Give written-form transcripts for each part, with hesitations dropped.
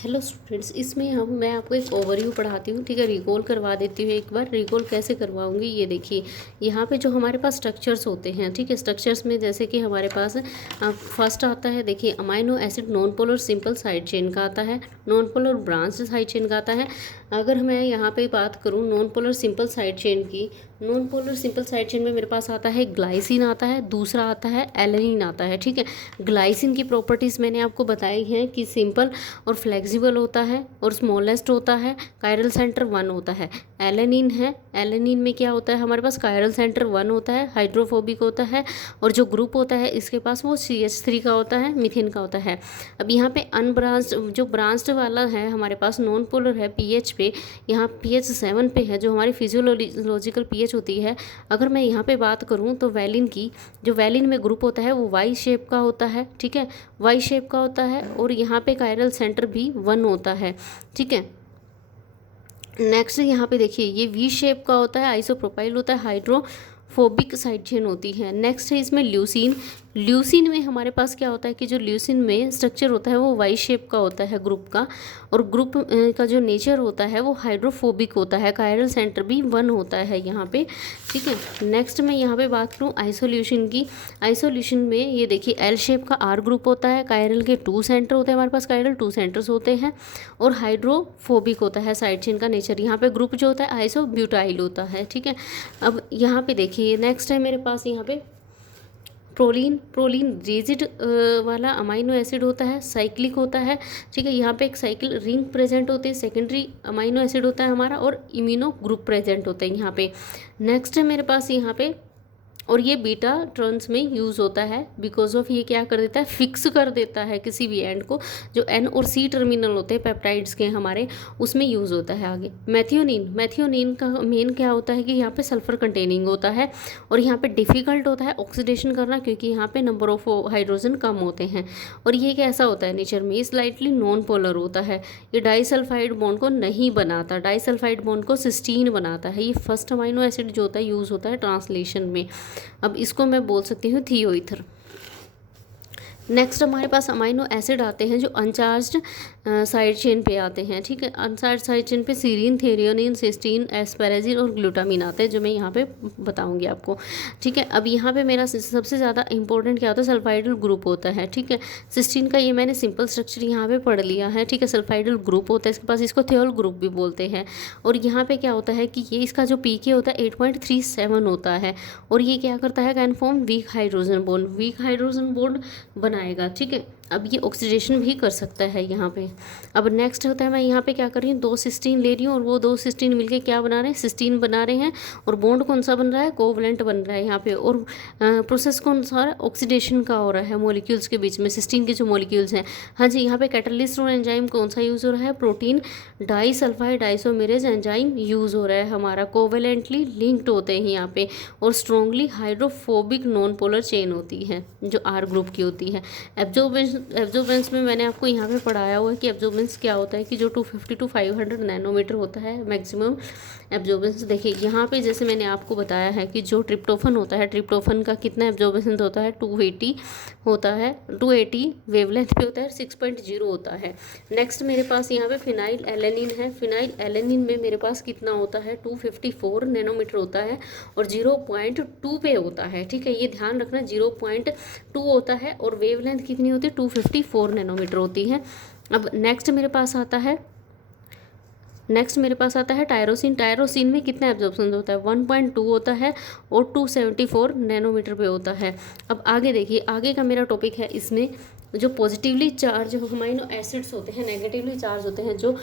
Hello students, इसमें मैं आपको एक ओवरव्यू पढ़ाती हूँ। ठीक है, रिकॉल करवा देती हूँ। एक बार रिकॉल कैसे करवाऊँगी, ये देखिए। यहाँ पे जो हमारे पास स्ट्रक्चर्स होते हैं, ठीक है, स्ट्रक्चर्स में जैसे कि हमारे पास फर्स्ट आता है, देखिए, amino acid non polar simple side chain का आता है, non polar branch side chain का आता है। अगर मैं यहाँ पे बात करूँ non polar simple side chain की, non polar simple side chain में मेरे पास आता है ग्लाइसिन आता है, दूसरा आता है एलेनिन आता है। ठीक है, ग्लाइसिन की प्रॉपर्टीज़ मैंने आपको बताई हैं कि सिंपल और फ्लेक्सिबल होता है और स्मॉलेस्ट होता है, कायरल सेंटर 1 होता है। एलेनिन है, एलेनिन में क्या होता है, हमारे पास कायरल सेंटर 1 होता है, हाइड्रोफोबिक होता है, और जो ग्रुप होता है इसके पास वो CH3 का होता है, मीथेन का होता है। अब यहाँ पे अनब्रांच्ड, जो ब्रांच्ड वाला है हमारे पास नॉन पोलर है pH पे, यहाँ pH 7 पे है, जो हमारी फिजियोलॉजिकल pH होती है। अगर मैं यहाँ पे बात करूँ तो वैलिन की, जो वैलिन में ग्रुप होता है वो वाई शेप का होता है। ठीक है, वाई शेप का होता है, और यहाँ पे कायरल सेंटर भी 1 होता है। ठीक है, नेक्स्ट यहाँ पे देखिए, ये वी शेप का होता है, आइसोप्रोपाइल होता है, हाइड्रोफोबिक साइड चेन होती है। नेक्स्ट है इसमें ल्यूसीन। ल्यूसीन में हमारे पास क्या होता है कि जो ल्यूसीन में स्ट्रक्चर होता है वो वाई शेप का होता है ग्रुप का, और ग्रुप का जो नेचर होता है वो हाइड्रोफोबिक होता है, कायरल सेंटर भी 1 होता है यहाँ पे। ठीक है, नेक्स्ट मैं यहाँ पे बात करूँ आइसोल्यूशन की। आइसोल्यूशन में ये देखिए, एल शेप का आर ग्रुप होता है, कायरल के 2 सेंटर होते हैं, हमारे पास कायरल 2 सेंटर्स होते हैं, और हाइड्रोफोबिक होता है साइड चेन का नेचर। यहाँ पे ग्रुप जो होता है आइसोब्यूटाइल होता है। ठीक है, अब यहाँ पे देखिए, नेक्स्ट है मेरे पास यहाँ पे प्रोलीन। प्रोलीन रिजिड वाला अमाइनो एसिड होता है, साइक्लिक होता है। ठीक है, यहाँ पे एक साइकिल रिंग प्रेजेंट होती है, सेकेंडरी अमाइनो एसिड होता है हमारा, और इम्यूनो ग्रुप प्रेजेंट होता है यहाँ पे। नेक्स्ट है मेरे पास यहाँ पे, और ये बीटा ट्रांस में यूज़ होता है, बिकॉज ऑफ ये क्या कर देता है, फिक्स कर देता है किसी भी एंड को। जो एन और सी टर्मिनल होते हैं पेप्टाइड्स के हमारे, उसमें यूज़ होता है। आगे मैथियोनिन। मैथियोनिन का मेन क्या होता है कि यहाँ पे सल्फर कंटेनिंग होता है, और यहाँ पे डिफ़िकल्ट होता है ऑक्सीडेशन करना, क्योंकि यहाँ पे नंबर ऑफ हाइड्रोजन कम होते हैं। और ये कैसा होता है नेचर में, स्लाइटली नॉन पोलर होता है। ये डाइसल्फाइड बॉन्ड को नहीं बनाता, डाइसल्फाइड बॉन्ड को सिस्टीन बनाता है। ये फर्स्ट अमाइनो एसिड जो होता है यूज़ होता है ट्रांसलेशन में। अब इसको मैं बोल सकती हूँ थियोईथर। नेक्स्ट हमारे पास अमाइनो एसिड आते हैं जो अनचार्ज्ड साइड चेन पे आते हैं। ठीक है, अनचार्ज साइड चेन पे सीरीन, थेरियोनिन, सिस्टीन, एस्पेराजिन और ग्लूटामिन आते हैं, जो मैं यहाँ पे बताऊंगी आपको। ठीक है, अब यहाँ पे मेरा सबसे ज़्यादा इंपॉर्टेंट क्या होता है, सल्फाइडल ग्रुप होता है। ठीक है, सिस्टीन का ये मैंने सिंपल स्ट्रक्चर यहाँ पे पढ़ लिया है। ठीक है, सल्फाइडल ग्रुप होता है इसके पास, इसको थियोल ग्रुप भी बोलते हैं। और यहाँ पे क्या होता है कि ये इसका जो पीके होता है 8.37 होता है, और ये क्या करता है, can form weak hydrogen bond, weak hydrogen bond बनाएगा। ठीक है, अब ये ऑक्सीडेशन भी कर सकता है यहाँ पे। अब नेक्स्ट होता है, मैं यहाँ पे क्या कर रही हूँ, 2 सिस्टीन ले रही हूँ, और वो 2 सिस्टीन मिलके क्या बना रहे हैं, सिस्टीन बना रहे हैं। और बॉन्ड कौन सा बन रहा है, कोवलेंट बन रहा है यहाँ पे। और प्रोसेस कौन सा ऑक्सीडेशन का हो रहा है मॉलिक्यूल्स के बीच में, सिस्टीन के जो मॉलिक्यूल्स हैं। हाँ जी, यहाँ पे कैटलिस्ट और एंजाइम कौन सा यूज़ हो रहा है, protein disulphide isomerase enzyme use हो रहा है हमारा, कोवलेंटली लिंक्ड होते हैं यहाँ पे, और हाइड्रोफोबिक नॉन पोलर चेन होती है जो आर ग्रुप की होती है। एब्जॉर्बेंस में मैंने आपको यहाँ पे पढ़ाया हुआ है कि एब्जॉर्बेंस क्या होता है, कि जो 250 to 500 नैनोमीटर होता है मैक्सिमम एब्जॉर्बेंस। देखिए यहाँ पे जैसे मैंने आपको बताया है कि जो ट्रिप्टोफन होता है, ट्रिप्टोफन का कितना एब्जॉर्बेंस होता है, 280 होता है, 280 वेवलेंथ पे होता है, 6.0 होता है। नेक्स्ट मेरे पास यहाँ पे फिनाइल एलेनिन है। फिनाइल एलेनिन में मेरे पास कितना होता है, 254 नैनोमीटर होता है, और 0.2 पे होता है। ठीक है, ये ध्यान रखना, 0.2 होता है, और वेवलेंथ कितनी होती है, 254 नैनोमीटर होती है। अब नेक्स्ट मेरे पास आता है टायरोसिन। टायरोसिन में कितना एब्जॉर्प्शन होता है, 1.2 होता है, और 274 नैनोमीटर पे होता है। अब आगे देखिए, आगे का मेरा टॉपिक है, इसमें जो पॉजिटिवली चार्ज अमाइनो एसिड्स होते हैं, नेगेटिवली चार्ज होते हैं, जो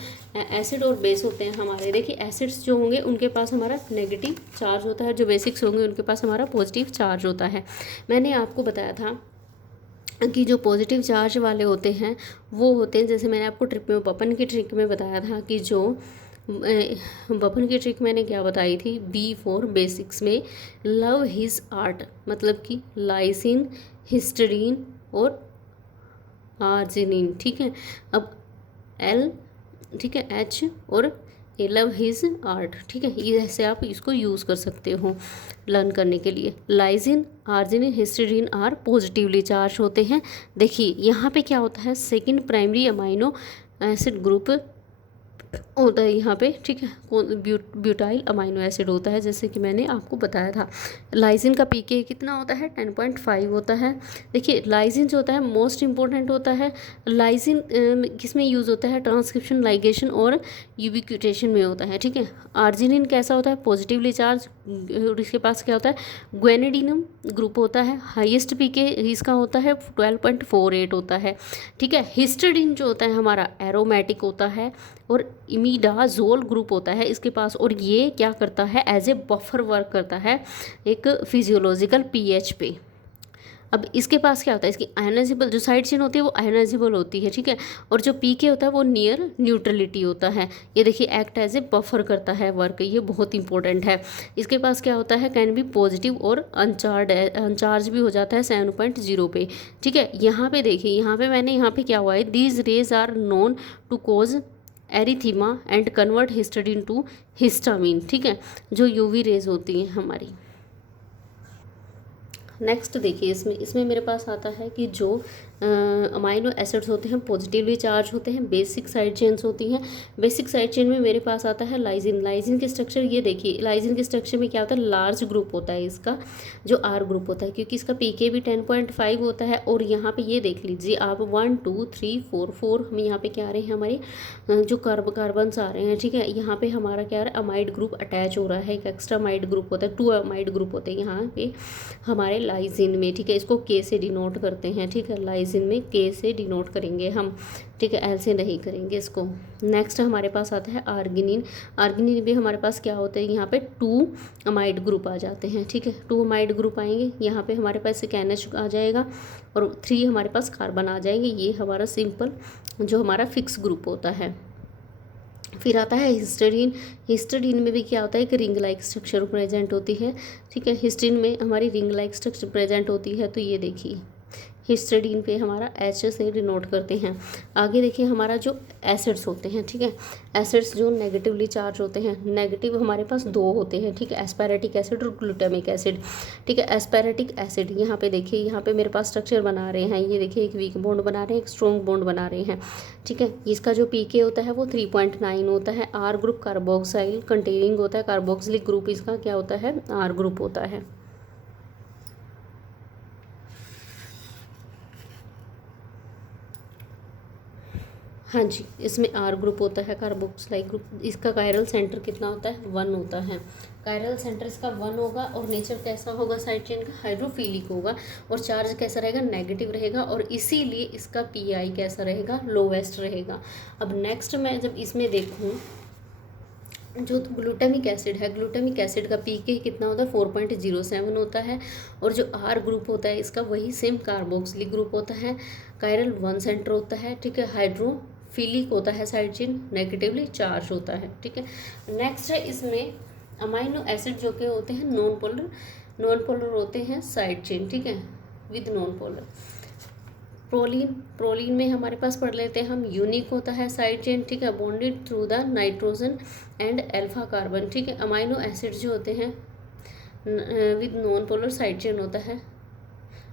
एसिड और बेस होते हैं हमारे। देखिए, एसिड्स जो होंगे उनके पास हमारा नेगेटिव चार्ज होता है, जो बेसिक्स होंगे उनके पास हमारा पॉजिटिव चार्ज होता है। मैंने आपको बताया था कि जो पॉजिटिव चार्ज वाले होते हैं वो होते हैं, जैसे मैंने आपको बपन की ट्रिक में बताया था कि जो बपन की ट्रिक मैंने क्या बताई थी, B4 बेसिक्स में, लव हिज आर्ट, मतलब कि लाइसिन, हिस्टडीन और आर्जिनिन। ठीक है, अब L, ठीक है, H और ए लव हिज आर्ट। ठीक है, ये ऐसे आप इसको यूज़ कर सकते हो लर्न करने के लिए। Lysine, arginine, histidine are positively charge होते हैं। देखिए यहाँ पे क्या होता है, second primary amino acid group होता है यहाँ पे, ठीक है। ब्यूटाइल अमाइनो एसिड होता है, जैसे कि मैंने आपको बताया था। लाइसिन का पीके कितना होता है, 10.5 होता है। देखिए लाइसिन जो होता है मोस्ट इंपॉर्टेंट होता है। लाइसिन किस में यूज़ होता है, ट्रांसक्रिप्शन, लाइगेशन और यूबिक्विटेशन में होता है, ठीक है। आर्जिनिन कैसा होता है, पॉजिटिवली चार्ज, और इसके पास क्या होता है, ग्वेनेडिनम ग्रुप होता है। हाईएस्ट पीके इसका होता है 12.48 होता है, ठीक है। हिस्टिडीन जो होता है हमारा एरोमेटिक होता है, और इमिडाजोल ग्रुप होता है इसके पास, और ये क्या करता है, एज ए बफर वर्क करता है एक फिजियोलॉजिकल पीएच पे। अब इसके पास क्या होता है, इसकी आयनाइजेबल जो साइड चेन होती है वो आयनाइजेबल होती है, ठीक है। और जो पीके होता है वो नियर न्यूट्रलिटी होता है। ये देखिए एक्ट एज ए बफर करता है वर्क, ये बहुत इंपॉर्टेंट है। इसके पास क्या होता है, कैन बी पॉजिटिव और अनचार्ज भी हो जाता है 7.0 पे, ठीक है। यहाँ पे देखिए, यहाँ पे मैंने यहाँ पे क्या हुआ है, these rays are known to cause erythema and convert histidine to histamine, ठीक है, जो यूवी रेज होती हैं हमारी। नेक्स्ट देखिए, इसमें मेरे पास आता है कि जो अमाइनो एसिड्स होते हैं पॉजिटिवली चार्ज होते हैं, बेसिक साइड चेन्स होती हैं। बेसिक साइड चेन में मेरे पास आता है लाइजिन। लाइजिन के स्ट्रक्चर ये देखिए, लाइजिन के स्ट्रक्चर में क्या होता है, लार्ज ग्रुप होता है इसका, जो आर ग्रुप होता है, क्योंकि इसका पीके भी 10.5 होता है। और यहाँ पे ये देख लीजिए आप 1 2 3 4 4 हमें यहाँ पे क्या आ रहे हैं, हमारे जो कार्बन्स आ रहे हैं, ठीक है। यहाँ पे हमारा क्या आ रहा है, अमाइड ग्रुप अटैच हो रहा है, एक एक्स्ट्रा अमाइड ग्रुप होता है, 2 अमाइड ग्रुप होते हैं यहाँ पे हमारे लाइजिन में, ठीक है। इसको के से डिनोट करते हैं, ठीक है। लाइजिन में के से डिनोट करेंगे हम, ठीक है, एल से नहीं करेंगे इसको। नेक्स्ट हमारे पास आता है आर्गिनिन। आर्गिनिन भी हमारे पास क्या होता है, यहाँ पे 2 अमाइड ग्रुप आ जाते हैं, ठीक है। 2 अमाइड ग्रुप आएंगे, यहाँ पे हमारे पास NH आ जाएगा और 3 हमारे पास कार्बन आ जाएंगे। ये हमारा सिंपल जो हमारा फिक्स ग्रुप होता है। फिर आता है हिस्टडीन। हिस्टडीन में भी क्या होता है, एक रिंग लाइक स्ट्रक्चर प्रेजेंट होती है, ठीक है। हिस्टडीन में हमारी रिंग लाइक स्ट्रक्चर प्रेजेंट होती है, तो ये देखिए हिस्टडीन पे हमारा H से डिनोट करते हैं। आगे देखिए हमारा जो एसिड्स होते हैं, ठीक है, एसिड्स जो नेगेटिवली चार्ज होते हैं, नेगेटिव हमारे पास 2 होते हैं, ठीक है, एस्पेरेटिक एसिड और ग्लूटामिक एसिड, ठीक है। एस्पेरेटिक एसिड यहाँ पे देखिए, यहाँ पे मेरे पास स्ट्रक्चर बना रहे हैं, ये देखिए एक वीक बॉन्ड बना रहे हैं, एक स्ट्रॉन्ग बॉन्ड बना रहे हैं, ठीक है। इसका जो पीके होता है वो 3.9 होता है। आर ग्रुप कार्बोक्साइल कंटेनिंग होता है, कार्बोक्सिलिक ग्रुप इसका क्या होता है, आर ग्रुप होता है। हाँ जी, इसमें आर ग्रुप होता है, कार्बोक्सिलाइक ग्रुप। इसका कायरल सेंटर कितना होता है, 1 होता है। कायरल सेंटर इसका 1 होगा, और नेचर कैसा होगा साइड चेन का, हाइड्रोफिलिक होगा, और चार्ज कैसा रहेगा, नेगेटिव रहेगा, और इसीलिए इसका पीआई कैसा रहेगा, लोवेस्ट रहेगा। अब नेक्स्ट मैं जब इसमें देखूँ, जो ग्लूटामिक एसिड है, ग्लूटामिक एसिड का पीके कितना होता है, 4.07 होता है। और जो आर ग्रुप होता है इसका वही सेम कार्बोक्सिलिक ग्रुप होता है। कायरल 1 सेंटर होता है, ठीक है। हाइड्रोफिलिक होता है साइड चेन, नेगेटिवली चार्ज होता है, ठीक है। नेक्स्ट है इसमें अमाइनो एसिड जो कि होते हैं नॉन पोलर होते हैं साइड चेन, ठीक है, विद नॉन पोलर। प्रोलीन में हमारे पास पढ़ लेते हैं हम, यूनिक होता है साइड चेन, ठीक है, bonded through the nitrogen and alpha carbon, ठीक है। अमाइनो एसिड जो होते हैं with non polar side chain होता है।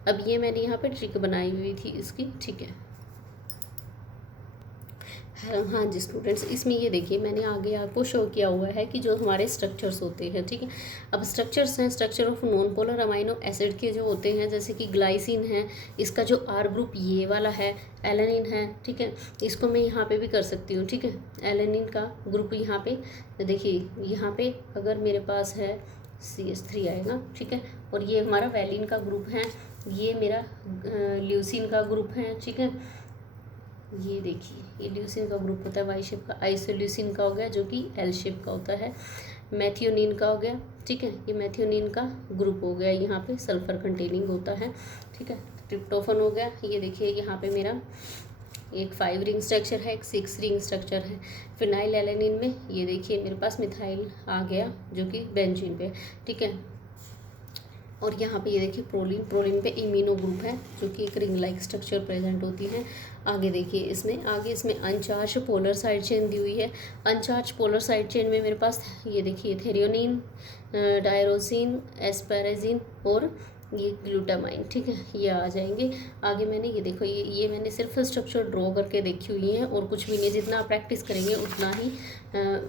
अब ये मैंने यहाँ पे ट्रिक बनाई हुई थी इसकी, ठीक है। हाँ जी स्टूडेंट्स, इसमें ये देखिए मैंने आगे आपको शो किया हुआ है कि जो हमारे स्ट्रक्चर्स होते हैं, ठीक है। अब स्ट्रक्चर्स हैं, structure of non polar amino acid के जो होते हैं, जैसे कि ग्लाइसिन है, इसका जो आर ग्रुप ये वाला है, एलेनिन है, ठीक है। इसको मैं यहाँ पे भी कर सकती हूँ, ठीक है। एलेनिन का ग्रुप यहाँ पे देखिए, यहाँ पे अगर मेरे पास है CH3 आएगा, ठीक है। और ये हमारा वैलिन का ग्रुप है, ये मेरा ल्यूसिन का ग्रुप है, ठीक है। ये देखिए ये ल्यूसिन का ग्रुप होता है वाई शेप का। आइसोल्यूसिन का हो गया जो कि एल शेप का होता है। मैथियोनिन का हो गया, ठीक है, ये मैथियोनिन का ग्रुप हो गया, यहाँ पे सल्फर कंटेनिंग होता है, ठीक है। ट्रिप्टोफन हो गया, ये देखिए यहाँ पे मेरा एक 5 रिंग स्ट्रक्चर है, एक 6 रिंग स्ट्रक्चर है। फिनाइल एलेनिन में ये देखिए मेरे पास मिथाइल आ गया जो कि बेंजीन पे, ठीक है। और यहाँ पे ये देखिए प्रोलीन पे इम्यूनो ग्रुप है जो कि एक रिंग लाइक स्ट्रक्चर प्रेजेंट होती है। आगे देखिए इसमें अनचार्ज पोलर साइड चेन दी हुई है। अनचार्ज पोलर साइड चेन में मेरे पास ये देखिए थेरियोनिन, डायरोसिन, एस्पेरेजिन और ये ग्लूटामाइन, ठीक है, ये आ जाएंगे आगे। मैंने ये देखो, ये मैंने सिर्फ स्ट्रक्चर ड्रॉ करके देखी हुई है और कुछ भी नहीं, जितना आप प्रैक्टिस करेंगे उतना ही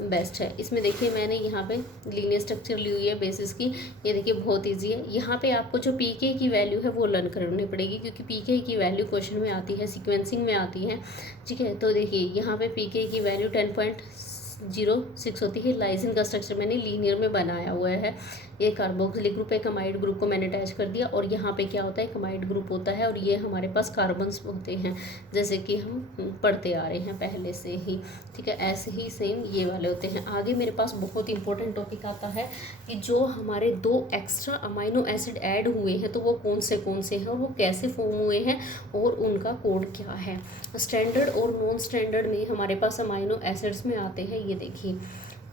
बेस्ट है। इसमें देखिए मैंने यहाँ पे लीनियर स्ट्रक्चर ली हुई है बेसिस की। ये देखिए बहुत ईजी है। यहाँ पे आपको जो पीके की वैल्यू है वो लर्न करनी पड़ेगी, क्योंकि पीके की वैल्यू क्वेश्चन में आती है, सीक्वेंसिंग में आती है, ठीक है। तो देखिए यहाँ पे पीके की वैल्यू 10.06 होती है। लाइसिन का स्ट्रक्चर मैंने लीनियर में बनाया हुआ है। ये कार्बोक्सिलिक ग्रुप है, कमाइड ग्रुप को मैंने अटैच कर दिया, और यहाँ पे क्या होता है, कमाइड ग्रुप होता है, और ये हमारे पास कार्बन्स होते हैं, जैसे कि हम पढ़ते आ रहे हैं पहले से ही, ठीक है। ऐसे ही सेम ये वाले होते हैं। आगे मेरे पास बहुत इंपॉर्टेंट टॉपिक आता है कि जो हमारे 2 एक्स्ट्रा अमाइनो एसिड ऐड हुए हैं तो वो कौन से हैं और वो कैसे फॉर्म हुए हैं और उनका कोड क्या है। स्टैंडर्ड और नॉन स्टैंडर्ड में हमारे पास अमाइनो एसिड्स में आते हैं। ये देखिए,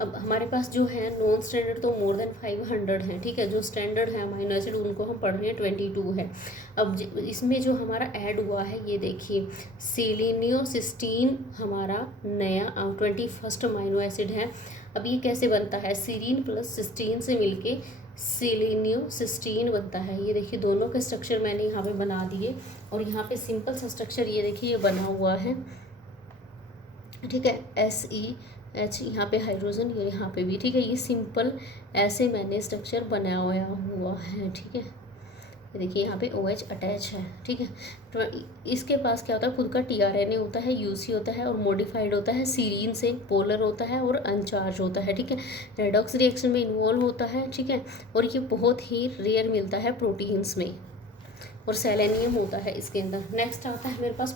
अब हमारे पास जो है नॉन स्टैंडर्ड तो मोर देन 500 हैं, ठीक है। जो स्टैंडर्ड है अमाइनो एसिड उनको हम पढ़ रहे हैं 22 है। अब इसमें जो हमारा ऐड हुआ है, ये देखिए सेलेनियोसिस्टीन हमारा नया 21st अमाइनो एसिड है। अब ये कैसे बनता है, सीरीन प्लस सिस्टीन से मिलके सेलेनियोसिस्टीन बनता है। ये देखिए दोनों के स्ट्रक्चर मैंने यहाँ पे बना दिए, और यहाँ पे सिंपल सा स्ट्रक्चर ये देखिए ये बना हुआ है, ठीक है। SEH यहाँ पे हाइड्रोजन, ये यहाँ पे भी, ठीक है। ये सिंपल ऐसे मैंने स्ट्रक्चर बनाया हुआ है, ठीक है। ये देखिए यहाँ पे OH अटैच है, ठीक है। तो इसके पास क्या होता है, खुद का TRNA होता है, UC होता है, और मॉडिफाइड होता है सीरीन से, पोलर होता है और अनचार्ज होता है, ठीक है। रेडॉक्स रिएक्शन में इन्वॉल्व होता है, ठीक है। और ये बहुत ही रेयर मिलता है प्रोटीन्स में, और सेलेनियम होता है इसके अंदर। नेक्स्ट आता है मेरे पास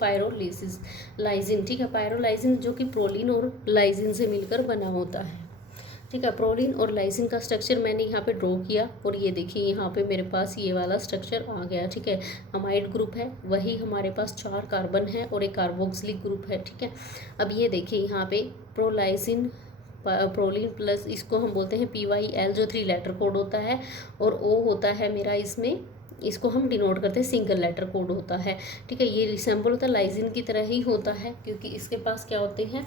पायरोलाइसिस लाइजिन, ठीक है। पायरोलाइजिन जो कि प्रोलिन और लाइजिन से मिलकर बना होता है, ठीक है। प्रोलिन और लाइसिन का स्ट्रक्चर मैंने यहाँ पे ड्रॉ किया, और ये देखिए यहाँ पे मेरे पास ये वाला स्ट्रक्चर आ गया, ठीक है। अमाइड ग्रुप है, वही हमारे पास 4 कार्बन है और एक कार्बोक्सिलिक ग्रुप है, ठीक है। अब ये देखिए यहाँ पे प्रोलाइसिन प्रोलिन प्लस, इसको हम बोलते हैं PYL जो 3 लेटर कोड होता है, और O होता है मेरा इसमें, इसको हम डिनोट करते हैं, सिंगल लेटर कोड होता है, ठीक है। ये रिसेंबल होता है लाइसिन की तरह ही होता है, क्योंकि इसके पास क्या होते हैं,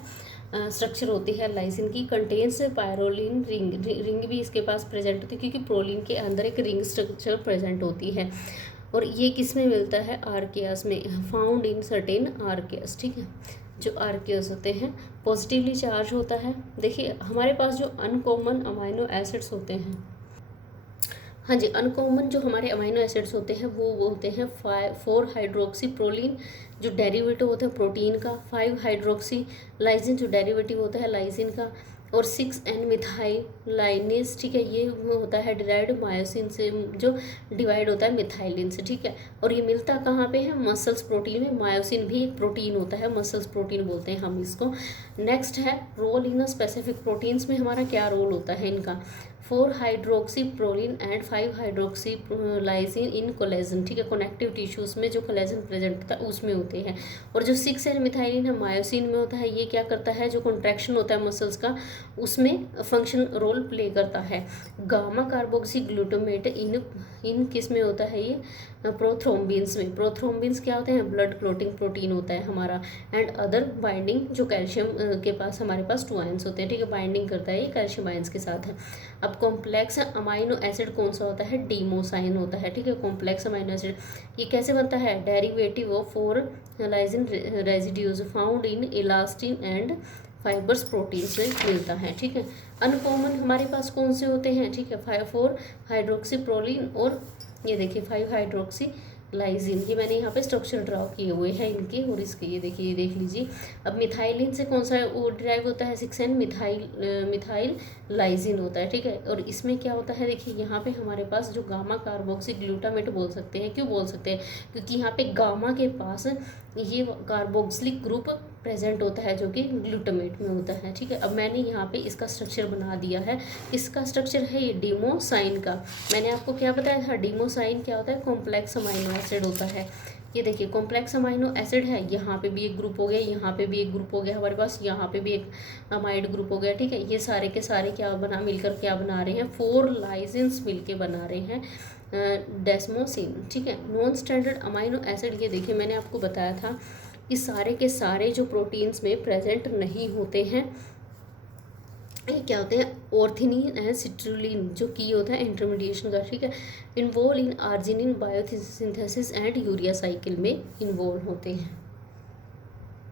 स्ट्रक्चर होती है लाइसिन की। कंटेन्स पायरोलिन रिंग भी इसके पास प्रेजेंट होती है, क्योंकि प्रोलिन के अंदर एक रिंग स्ट्रक्चर प्रेजेंट होती है। और ये किस में मिलता है, आर्कियास में, फाउंड इन सर्टेन आर्कियास, ठीक है। जो आर्कियास होते हैं पॉजिटिवली चार्ज होता है। देखिए हमारे पास जो अनकॉमन अमाइनो एसिड्स होते हैं, हाँ जी, अनकॉमन जो हमारे अमाइनो एसिड्स होते हैं वो होते हैं 4 हाइड्रोक्सी प्रोलिन जो डेरिवेटिव होता है प्रोटीन का, 5 हाइड्रोक्सी लाइसिन जो डेरिवेटिव होता है लाइसिन का, और 6N मिथाइल लाइनेस, ठीक है। ये होता है डिराइव्ड मायोसिन से, जो डिवाइड होता है मिथाइलिन से, ठीक है। और ये मिलता कहाँ पे है, मसल्स प्रोटीन में। मायोसिन भी एक प्रोटीन होता है, मसल्स प्रोटीन बोलते हैं हम इसको। नेक्स्ट है रोल इन स्पेसिफिक प्रोटीन्स में हमारा क्या रोल होता है इनका, 4 hydroxy proline and 5 hydroxy lysine in collagen, ठीक है। कनेक्टिव टिश्यूज में जो कोलेजन प्रेजेंट होता है उसमें होते हैं। और जो 6N मिथाइलिन है मायोसिन में होता है। ये क्या करता है, जो कॉन्ट्रैक्शन होता है मसल्स का उसमें फंक्शन रोल प्ले करता है। गामा कार्बोक्सी ग्लूटामेट इन किस में होता है, ये प्रोथ्रोम्बिन्स में। प्रोथ्रोम्बिन्स क्या होते हैं, ब्लड क्लोटिंग प्रोटीन होता है हमारा। एंड अदर बाइंडिंग, जो कैल्शियम के पास हमारे पास 2 आयंस होते हैं, ठीक है, बाइंडिंग करता है ये कैल्शियम आयंस के साथ है। अब कॉम्प्लेक्स अमाइनो एसिड कौन सा होता है, डीमोसाइन होता है, ठीक है। कॉम्प्लेक्स अमाइनो एसिड ये कैसे बनता है, derivative of 4 lysine residues found in elastin and fibres protein से मिलता है, ठीक है। अनकॉमन हमारे पास कौन से होते हैं, ठीक है, 4 हाइड्रोक्सी प्रोलिन और ये देखिए 5 हाइड्रोक्सी लाइसिन। ये मैंने यहाँ पे स्ट्रक्चर ड्रॉ किए हुए हैं इनके और इसके, ये देखिए, ये देख लीजिए। अब मिथाइलिन से कौन सा वो ड्राइव होता है, 6N मिथाइल लाइसिन होता है, ठीक है। और इसमें क्या होता है, देखिए यहाँ पे हमारे पास जो गामा कार्बोक्सी ग्लूटामेट बोल सकते हैं, क्यों बोल सकते हैं, क्योंकि यहाँ पे गामा के पास ये कार्बोक्सिलिक ग्रुप प्रेजेंट होता है जो कि ग्लूटामेट में होता है, ठीक है। अब मैंने यहाँ पे इसका स्ट्रक्चर बना दिया है। इसका स्ट्रक्चर है ये डीमोसाइन का। मैंने आपको क्या बताया था, डीमोसाइन क्या होता है, कॉम्प्लेक्स अमाइनो एसिड होता है। ये देखिए कॉम्प्लेक्स अमाइनो एसिड है, यहाँ पे भी एक ग्रुप हो गया, यहाँ पे भी एक ग्रुप हो गया हमारे पास, यहाँ पे भी एक अमाइड ग्रुप हो गया, ठीक है। ये सारे के सारे क्या मिलकर क्या बना रहे हैं, 4 लाइसिन्स मिलके बना रहे हैं डेस्मोसिन, ठीक है। नॉन स्टैंडर्ड अमाइनो एसिड, ये देखिए मैंने आपको बताया था कि सारे के सारे जो प्रोटीन्स में प्रेजेंट नहीं होते हैं, ये क्या होते हैं, ऑर्थिनीन एंड सिट्रुलिन, जो की होता है इंटरमीडिएशन का, ठीक है, involve in arginine biosynthesis and urea cycle में इन्वॉल्व होते हैं।